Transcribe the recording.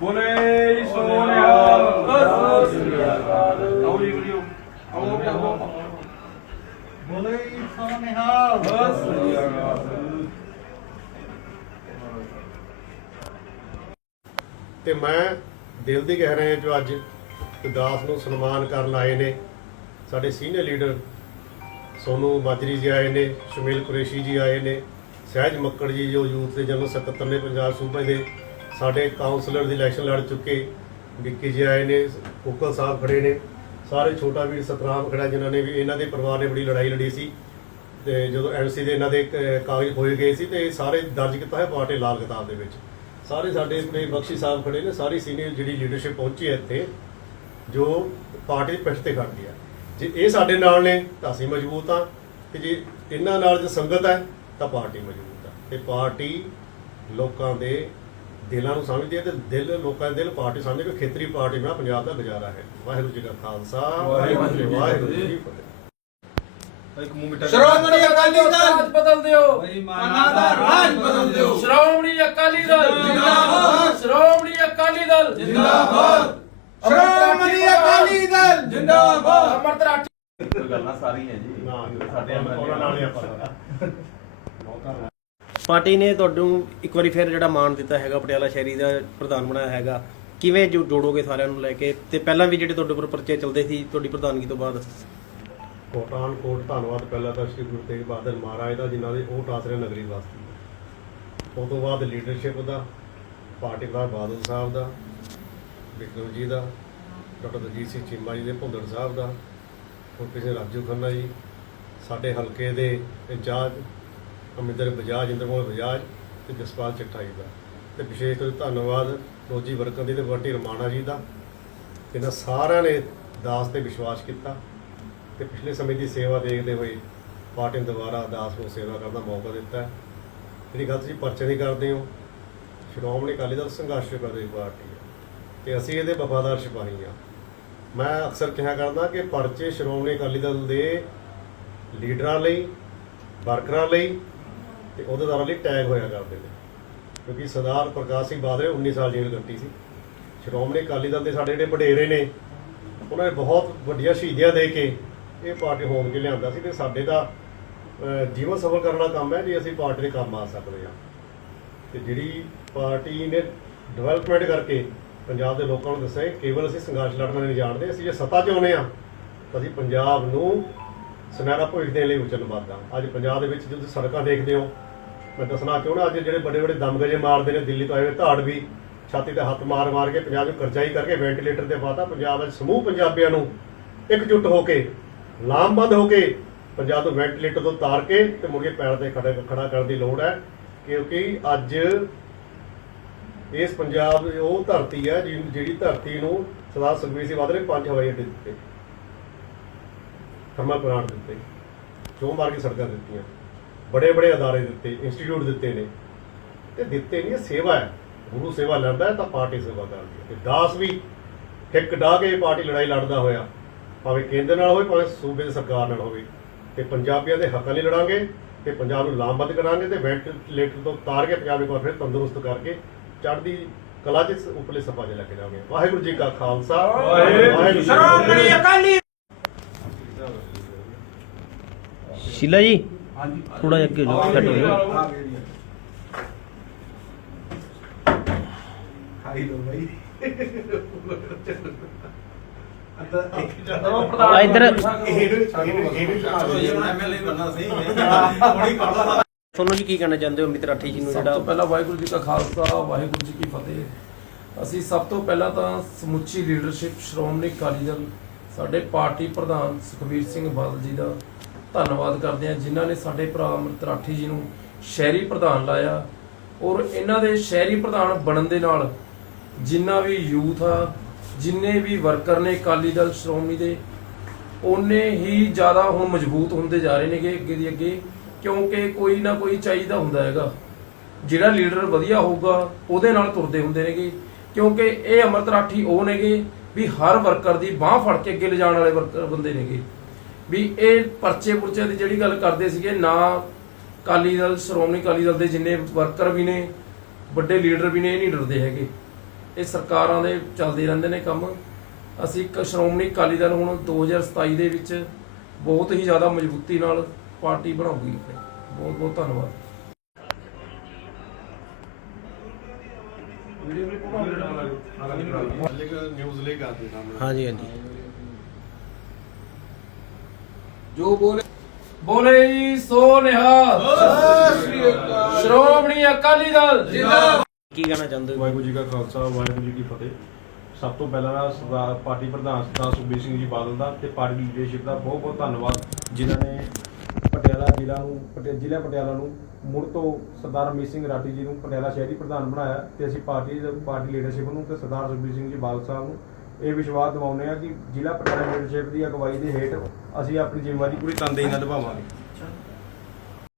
ਬੋਲੇ ਸੋਨਿਹਾਲ ਸਤਿ ਸ੍ਰੀ ਅਕਾਲ ਆਓ ਜੀ ਵੀਡੀਓ ਆਓ ਆਓ ਬੋਲੇ ਸੋਨਿਹਾਲ ਸਤਿ ਸ੍ਰੀ ਅਕਾਲ ਤੇ ਮੈਂ ਦਿਲ ਦੀ ਗਹਿਰਾਈਆਂ ਚੋਂ ਅੱਜ ਦਾਸ ਨੂੰ ਸਨਮਾਨ ਕਰਨ ਆਏ ਨੇ ਸਾਡੇ ਸੀਨੀਅਰ ਲੀਡਰ ਸੋਨੂ ਮਾਜਰੀ ਜੀ ਆਏ ਨੇ ਸ਼ਮੀਲ ਕੁਰੇਸ਼ੀ ਜੀ ਆਏ ਨੇ ਸਹਿਜ ਮੱਕੜ ਜੀ ਜੋ ਯੂਥ ਦੇ ਜਨਰਲ ਸਕੱਤਰ ਨੇ ਪੰਜਾਬ ਸੂਬੇ ਦੇ ਸਾਡੇ ਕਾਉਂਸਲਰ ਦੀ ਇਲੈਕਸ਼ਨ ਲੜ ਚੁੱਕੇ, ਵਿੱਕੀ ਜੀ ਆਏ ਨੇ ਕੋਕਲ ਸਾਹਿਬ ਖੜੇ ਨੇ, ਸਾਰੇ ਛੋਟਾ ਵੀਰ ਸਤਰਾਮ ਖੜਾ ਜਿਨ੍ਹਾਂ ਨੇ ਵੀ ਇਹਨਾਂ ਦੇ ਪਰਿਵਾਰ ਨੇ ਬੜੀ ਲੜਾਈ ਲੜੀ ਸੀ ਤੇ ਜਦੋਂ ਐਮਸੀ ਦੇ ਇਹਨਾਂ ਦੇ ਕਾਗਜ਼ ਖੋਏ ਗਏ ਸੀ ਤੇ ਇਹ ਸਾਰੇ ਦਰਜ ਕੀਤਾ ਹੈ ਪਾਰਟੀ ਲਾਲ ਕਿਤਾਬ ਦੇ ਵਿੱਚ। ਸਾਰੇ ਸਾਡੇ ਆਪਣੇ ਬਖਸ਼ੀ ਸਾਹਿਬ ਖੜੇ ਨੇ, ਸਾਰੀ ਸੀਨੀਅਰ ਜਿਹੜੀ ਲੀਡਰਸ਼ਿਪ ਪਹੁੰਚੀ ਹੈ ਇੱਥੇ, ਜੋ ਪਾਰਟੀ ਦੀ ਪਿੱਠ ਤੇ ਖੜਦੀ ਹੈ। ਜੇ ਇਹ ਸਾਡੇ ਨਾਲ ਨੇ, ਤਾਂ ਅਸੀਂ ਮਜ਼ਬੂਤ ਹਾਂ ਤੇ ਜੇ ਇਹਨਾਂ ਨਾਲ ਜੇ ਸੰਗਤ ਹੈ ਤਾਂ ਪਾਰਟੀ ਮਜ਼ਬੂਤ ਹੈ ਤੇ ਪਾਰਟੀ ਲੋਕਾਂ ਦੇ ਦਿਲਾਂ ਨੂੰ ਸਮਝਦੀ ਹੈ ਤੇ ਦਿਲ ਲੋਕਾਂ ਦੇ ਦਿਲ ਪਾਰਟੀ ਸਮਝਦੇ ਕਿ ਖੇਤਰੀ ਪਾਰਟੀ ਨਾਲ ਪੰਜਾਬ ਦਾ ਗੁਜ਼ਾਰਾ ਹੈ। ਵਾਹਿਗੁਰੂ ਜੀ ਕਾ ਖਾਲਸਾ ਵਾਹਿਗੁਰੂ ਜੀ ਕੀ ਫਤਿਹ। ਇੱਕ ਮੂੰਹ ਮਿੱਠਾ ਸ਼੍ਰੋਮਣੀ ਅਕਾਲੀ ਦਲ। ਰਾਜ ਬਦਲ ਦਿਓ ਮਾਨਾ ਦਾ ਰਾਜ ਬਦਲ ਦਿਓ ਸ਼੍ਰੋਮਣੀ ਅਕਾਲੀ ਦਲ। ਜਿੰਦਾਬਾਦ। ਸ਼੍ਰੋਮਣੀ ਅਕਾਲੀ ਦਲ। ਜਿੰਦਾਬਾਦ। ਸ਼੍ਰੋਮਣੀ ਅਕਾਲੀ ਦਲ। ਜਿੰਦਾਬਾਦ। ਅਮਰਤ ਰਾਠੀ ਗੱਲਾਂ ਸਾਰੀਆਂ ਜੀ। ਨਾ ਸਾਡੇ ਨਾਲ ਹੀ ਆਪਾਂ। ਪਾਰਟੀ ਨੇ ਤੁਹਾਨੂੰ ਇੱਕ ਵਾਰੀ ਫਿਰ ਜਿਹੜਾ ਮਾਣ ਦਿੱਤਾ ਹੈਗਾ, ਪਟਿਆਲਾ ਸ਼ਹਿਰੀ ਦਾ ਪ੍ਰਧਾਨ ਬਣਾਇਆ ਹੈਗਾ। ਕਿਵੇਂ ਜੋ ਜੋੜੋਗੇ ਸਾਰਿਆਂ ਨੂੰ ਲੈ ਕੇ? ਤੇ ਪਹਿਲਾਂ ਵੀ ਜਿਹੜੇ ਤੁਹਾਡੇ ਉੱਪਰ ਪਰਚੇ ਚੱਲਦੇ ਸੀ, ਤੁਹਾਡੀ ਪ੍ਰਧਾਨਗੀ ਤੋਂ ਬਾਅਦ? ਕੋਟਾਨ ਕੋਟ ਧੰਨਵਾਦ ਪਹਿਲਾਂ ਤਾਂ ਸ਼੍ਰੀ ਗੁਰੂ ਤੇਗ ਬਹਾਦਰ ਮਹਾਰਾਜ ਦਾ, ਜਿਨ੍ਹਾਂ ਦੇ ਉਹ ਆਸਰੇ ਨਗਰੀ ਵਾਸਤੇ ਉਸ ਤੋਂ ਬਾਅਦ ਲੀਡਰਸ਼ਿਪ ਦਾ, ਪਾਰਟੀ ਪ੍ਰਧਾਨ ਬਾਦਲ ਸਾਹਿਬ ਦਾ ਵਿਕਰਮ ਜੀ ਦਾ, ਡਾਕਟਰ ਦਜੀਤ ਸਿੰਘ ਚੀਮਾ ਜੀ ਦੇ, ਭੁੰਦੜ ਸਾਹਿਬ ਦਾ, ਹੋਰ ਕਿਸੇ ਰਾਜੂ ਖੰਨਾ ਜੀ, ਸਾਡੇ ਹਲਕੇ ਦੇ ਇੰਚਾਰਜ ਅਮਿੰਦਰ ਬਜਾਜ ਇੰਦਰਮੋਲ ਬਜਾਜ ਤੇ ਜਸਪਾਲ ਚਿੱਟਾ ਜੀ ਦਾ। ਤੇ ਵਿਸ਼ੇਸ਼ ਤੌਰ ਤੇ ਧੰਨਵਾਦ ਰੋਜੀ ਵਰਕਰ ਦੀ ਤੇ ਵਰਟੀ ਰਮਾਣਾ ਜੀ ਦਾ ਇਹਨਾਂ ਸਾਰਿਆਂ ਨੇ ਦਾਸ ਤੇ ਵਿਸ਼ਵਾਸ ਕੀਤਾ ਤੇ ਪਿਛਲੇ ਸਮੇਂ ਦੀ ਸੇਵਾ ਦੇਖਦੇ ਹੋਏ ਪਾਰਟੀ ਨੇ ਦੁਬਾਰਾ ਦਾਸ ਨੂੰ ਸੇਵਾ ਕਰਨ ਦਾ ਮੌਕਾ ਦਿੱਤਾ। ਜਿਹੜੀ ਗੱਲ ਤੁਸੀਂ ਪਰਚੇ ਦੀ ਕਰਦੇ ਹੋ। ਸ਼੍ਰੋਮਣੀ ਅਕਾਲੀ ਦਲ ਸੰਘਰਸ਼ ਕਰਦੀ ਪਾਰਟੀ ਹੈ ਤੇ ਅਸੀਂ ਇਹਦੇ ਵਫਾਦਾਰ ਸਿਪਾਹੀ ਹਾਂ। ਮੈਂ ਅਕਸਰ ਕਿਹਾ ਕਰਦਾ ਕਿ ਪਰਚੇ ਸ਼੍ਰੋਮਣੀ ਅਕਾਲੀ ਦਲ ਦੇ ਲੀਡਰਾਂ ਲਈ, ਵਰਕਰਾਂ ਲਈ ਤੇ ਅਹੁਦੇਦਾਰਾਂ ਲਈ ਟੈਗ ਹੋਇਆ ਕਰਦੇ ਨੇ। ਕਿਉਂਕਿ ਸਰਦਾਰ ਪ੍ਰਕਾਸ਼ ਸਿੰਘ ਬਾਦਲ ਨੇ 19 ਸਾਲ ਜੇਲ੍ਹ ਕੱਟੀ ਸੀ। ਸ਼੍ਰੋਮਣੀ ਅਕਾਲੀ ਦਲ ਦੇ ਸਾਡੇ ਜਿਹੜੇ ਵਡੇਰੇ ਨੇ, ਉਹਨਾਂ ਨੇ ਬਹੁਤ ਵੱਡੀਆਂ ਸ਼ਹੀਦੀਆਂ ਦੇ ਕੇ ਇਹ ਪਾਰਟੀ ਹੋਣ ਕੇ ਲਿਆਂਦਾ ਸੀ ਤੇ ਸਾਡੇ ਦਾ ਜੀਵਨ ਸਫਲ ਕਰਨ ਦਾ ਕੰਮ ਹੈ ਜੇ ਅਸੀਂ ਪਾਰਟੀ ਦੇ ਕੰਮ ਆ ਸਕਦੇ ਹਾਂ। ਤੇ ਜਿਹੜੀ ਪਾਰਟੀ ਨੇ ਡਿਵੈਲਪਮੈਂਟ ਕਰਕੇ ਪੰਜਾਬ ਦੇ ਲੋਕਾਂ ਨੂੰ ਦੱਸਿਆ ਕੇਵਲ ਅਸੀਂ ਸੰਘਰਸ਼ ਲੜਨਾ ਨਹੀਂ ਜਾਣਦੇ, ਅਸੀਂ ਜੇ ਸੱਤਾ 'ਚ ਆਉਨੇ ਆ ਤਾਂ ਅਸੀਂ ਪੰਜਾਬ ਨੂੰ ਸੁਨਹਿਰਾ ਭਵਿੱਖ ਦੇਣ ਲਈ ਵਚਨਬੱਧ ਹਾਂ ਅੱਜ ਪੰਜਾਬ ਦੇ ਵਿੱਚ ਜਦੋਂ ਤੁਸੀਂ ਸੜਕਾਂ ਦੇਖਦੇ ਹੋ, ਮੈਂ ਦੱਸਣਾ ਚਾਹੁੰਦਾ ਅੱਜ ਜਿਹੜੇ ਵੱਡੇ ਵੱਡੇ ਦਮਗਜੇ ਮਾਰਦੇ ਨੇ, ਦਿੱਲੀ ਤੋਂ ਆਏ ਹੋਏ ਧਾੜ ਵੀ, ਛਾਤੀ ਤੇ ਹੱਥ ਮਾਰ ਮਾਰ ਕੇ ਪੰਜਾਬ ਨੂੰ ਕਰਜ਼ਾਈ ਕਰਕੇ ਵੈਂਟੀਲੇਟਰ ਤੇ ਪਾਤਾ। ਪੰਜਾਬ ਵਿੱਚ ਸਮੂਹ ਪੰਜਾਬੀਆਂ ਨੂੰ ਇਕਜੁੱਟ ਹੋ ਕੇ, ਲਾਮਬੰਦ ਹੋ ਕੇ ਪੰਜਾਬ ਨੂੰ ਵੈਂਟੀਲੇਟਰ ਤੋਂ ਤਾਰ ਕੇ ਤੇ ਮੁੜ ਕੇ ਪੈਰ ਤੇ ਖੜਾ ਖੜਾ ਕਰਨ ਦੀ ਲੋੜ ਹੈ। ਕਿਉਂਕਿ ਅੱਜ ਇਸ ਪੰਜਾਬ ਦੀ ਉਹ ਧਰਤੀ ਹੈ, ਜਿ- ਜਿਹੜੀ ਧਰਤੀ ਨੂੰ ਸਰਦਾਰ ਸੁਖਬੀਰ ਸਿੰਘ ਬਾਦਲ ਨੇ ਪੰਜ ਹਵਾਈ ਅੱਡੇ ਦਿੱਤੇ। ਥਰਮਲ ਪਲਾਂਟ ਦਿੱਤੇ ਚੋਂ ਮਾਰ ਕੇ ਸੜਕਾਂ ਦਿੱਤੀਆਂ ਬੜੇ ਬੜੇ ਅਦਾਰੇ ਦਿੱਤੇ ਇੰਸਟੀਚਿਊਟ ਦਿੱਤੇ ਨੇ। ਤੇ ਦਿੱਤੇ ਨਹੀਂ ਸੇਵਾ ਹੈ। ਗੁਰੂ ਸੇਵਾ ਲੈਂਦਾ ਹੈ ਤਾਂ ਪਾਰਟੀ ਸੇਵਾ ਕਰਦੀ ਹੈ। ਤੇ ਦਾਸ ਵੀ ਹਿੱਕ ਢਾਹ ਕੇ ਪਾਰਟੀ ਲੜਾਈ ਲੜਦਾ ਹੋਇਆ। ਭਾਵੇਂ ਕੇਂਦਰ ਨਾਲ ਹੋਵੇ ਭਾਵੇਂ ਸੂਬੇ ਦੀ ਸਰਕਾਰ ਨਾਲ ਹੋਵੇ। ਤੇ ਪੰਜਾਬੀਆਂ ਦੇ ਹੱਕਾਂ ਲਈ ਲੜਾਂਗੇ ਤੇ ਪੰਜਾਬ ਨੂੰ ਲਾਮਬੰਦ ਕਰਾਂਗੇ ਤੇ ਵੈਂਟੀਲੇਟਰ ਤੋਂ ਤਾਰ ਕੇ ਪੰਜਾਬ ਨੂੰ ਫਿਰ ਤੰਦਰੁਸਤ ਕਰਕੇ ਚੜ੍ਹਦੀ ਕਲਾ ਚ ਉਪਰਲੇ ਸਫਾ 'ਚ ਲੈ ਕੇ ਜਾਵਾਂਗੇ। ਵਾਹਿਗੁਰੂ ਜੀ ਕਾ ਖਾਲਸਾ। ਵਾਹਿਗੁਰੂ ਜੀ ਕੀ ਸ਼੍ਰੋਮਣੀ ਅਕਾਲੀ ਸ਼ੀਲਾ ਜੀ? ਹਾਂਜੀ। ਥੋੜਾ ਜਿਹਾ ਅੱਗੇ ਹੋ ਜਾਓ ਛੱਡ ਹੋ ਜਾਓ ਖਾਈ ਲੋ ਬਾਈ। ਆ ਇੱਧਰ ਤੁਹਾਨੂੰ ਜੀ ਕੀ ਕਹਿਣਾ ਚਾਹੁੰਦੇ ਹੋ ਅਮਿਤ ਰਾਠੀ ਜੀ ਨੂੰ ਸਭ ਜਿਹੜਾ ਤੋਂ ਪਹਿਲਾਂ ਵਾਹਿਗੁਰੂ ਜੀ ਕਾ ਖਾਲਸਾ ਵਾਹਿਗੁਰੂ ਜੀ ਕੀ ਫਤਿਹ। ਅਸੀਂ ਸਭ ਤੋਂ ਪਹਿਲਾਂ ਤਾਂ ਸਮੁੱਚੀ ਲੀਡਰਸ਼ਿਪ ਸ਼੍ਰੋਮਣੀ ਅਕਾਲੀ ਦਲ ਸਾਡੇ ਪਾਰਟੀ ਪ੍ਰਧਾਨ ਸੁਖਬੀਰ ਸਿੰਘ ਬਾਦਲ ਜੀ ਦਾ ਧੰਨਵਾਦ ਕਰਦੇ ਹਾਂ ਜਿਨ੍ਹਾਂ ਨੇ ਸਾਡੇ ਭਰਾ ਅਮਰਿਤ ਰਾਠੀ ਜੀ ਨੂੰ ਸ਼ਹਿਰੀ ਪ੍ਰਧਾਨ ਲਾਇਆ ਔਰ ਇਹਨਾਂ ਦੇ ਸ਼ਹਿਰੀ ਪ੍ਰਧਾਨ ਬਣਨ ਦੇ ਨਾਲ ਜਿੰਨਾ ਵੀ ਯੂਥ ਆ, ਜਿੰਨੇ ਵੀ ਵਰਕਰ ਨੇ ਅਕਾਲੀ ਦਲ, ਸ਼੍ਰੋਮਣੀ ਦੇ ਉਹਨੇ ਹੀ ਜ਼ਿਆਦਾ ਹੁਣ ਮਜ਼ਬੂਤ ਹੁੰਦੇ ਜਾ ਰਹੇ ਨੇਗੇ ਅੱਗੇ ਦੀ ਅੱਗੇ, ਕਿਉਂਕਿ ਕੋਈ ਨਾ ਕੋਈ ਚਾਹੀਦਾ ਹੁੰਦਾ ਹੈਗਾ। ਜਿਹੜਾ ਲੀਡਰ ਵਧੀਆ ਹੋਊਗਾ, ਉਹਦੇ ਨਾਲ ਤੁਰਦੇ ਹੁੰਦੇ ਨੇਗੇ, ਕਿਉਂਕਿ ਇਹ ਅਮਰਤ ਰਾਠੀ ਉਹ ਨੇਗੇ ਵੀ ਹਰ ਵਰਕਰ ਦੀ ਬਾਹ ਫੜ ਕੇ ਅੱਗੇ ਲਿਜਾਣ ਵਾਲੇ ਵਰਕਰ ਬੰਦੇ ਨੇਗੇ। ਵੀ ਇਹ ਪਰਚੇ ਪੁਰਚੇ ਦੀ ਜਿਹੜੀ ਗੱਲ ਕਰਦੇ ਸੀਗੇ ਨਾ ਅਕਾਲੀ ਦਲ ਸ਼੍ਰੋਮਣੀ ਅਕਾਲੀ ਦਲ ਦੇ ਜਿੰਨੇ ਵਰਕਰ ਵੀ ਨੇ ਵੱਡੇ ਲੀਡਰ ਵੀ ਨੇ ਇਹ ਨਹੀਂ ਡਰਦੇ ਹੈਗੇ। ਇਹ ਸਰਕਾਰਾਂ ਦੇ ਚੱਲਦੇ ਰਹਿੰਦੇ ਨੇ ਕੰਮ। ਅਸੀਂ ਇੱਕ ਸ਼੍ਰੋਮਣੀ ਅਕਾਲੀ ਦਲ ਹੁਣ 2027 ਦੇ ਵਿੱਚ ਬਹੁਤ ਹੀ ਜ਼ਿਆਦਾ ਮਜ਼ਬੂਤੀ ਨਾਲ ਪਾਰਟੀ ਬਣਾਉਗੀ ਬਹੁਤ ਬਹੁਤ ਧੰਨਵਾਦ। ਵੀਡੀਓ ਵੀ ਪਾਉਂਦੇ ਨਿਊਜ਼ ਲਈ ਕਰਦੇ ਸਾਹਮਣੇ ਹਾਂਜੀ ਹਾਂਜੀ। ਜੋ ਬੋਲੇ ਬੋਲੇ ਜੀ ਸੋ ਨਿਹਾਲ ਸ਼੍ਰੋਮਣੀ ਅਕਾਲੀ ਦਲ। ਜਿੰਦਾਬਾਦ ਕੀ ਕਹਿਣਾ ਚਾਹੁੰਦੇ ਹੋ? ਵਾਹਿਗੁਰੂ ਜੀ ਕਾ ਖਾਲਸਾ ਵਾਹਿਗੁਰੂ ਜੀ ਕੀ ਫਤਿਹ। ਸਭ ਤੋਂ ਪਹਿਲਾਂ ਸਰਦਾਰ ਪਾਰਟੀ ਪ੍ਰਧਾਨ ਸਰਦਾਰ ਸੁਖਬੀਰ ਸਿੰਘ ਜੀ ਬਾਦਲ ਦਾ ਤੇ ਪਾਰਟੀ ਲੀਡਰਸ਼ਿਪ ਦਾ ਬਹੁਤ ਬਹੁਤ ਧੰਨਵਾਦ ਜਿਨ੍ਹਾਂ ਨੇ ਪਟਿਆਲਾ ਜ਼ਿਲ੍ਹਾ ਨੂੰ ਪਟਿਆ ਜ਼ਿਲ੍ਹਾ ਪਟਿਆਲਾ ਨੂੰ ਮੁੜ ਤੋਂ ਸਰਦਾਰ ਅਮੀਤ ਸਿੰਘ ਰਾਠੀ ਜੀ ਨੂੰ ਪਟਿਆਲਾ ਸ਼ਹਿਰੀ ਪ੍ਰਧਾਨ ਬਣਾਇਆ ਤੇ ਅਸੀਂ ਪਾਰਟੀ ਦੇ- ਪਾਰਟੀ ਲੀਡਰਸ਼ਿਪ ਨੂੰ ਤੇ ਸਰਦਾਰ ਸੁਖਬੀਰ ਸਿੰਘ ਜੀ ਬਾਦਲ ਸਾਹਿਬ ਨੂੰ ਇਹ ਵਿਸ਼ਵਾਸ ਦਿਵਾਉਂਦੇ ਆ ਕਿ ਜ਼ਿਲ੍ਹਾ ਪਟਿਆਲਾ ਲੀਡਰਸ਼ਿਪ ਦੀ ਅਗਵਾਈ ਦੇ ਹੇਠ ਅਸੀਂ ਆਪਣੀ ਜ਼ਿੰਮੇਵਾਰੀ ਪੂਰੀ ਤਨਦੇਹੀ ਨਾਲ ਨਿਭਾਵਾਂਗੇ।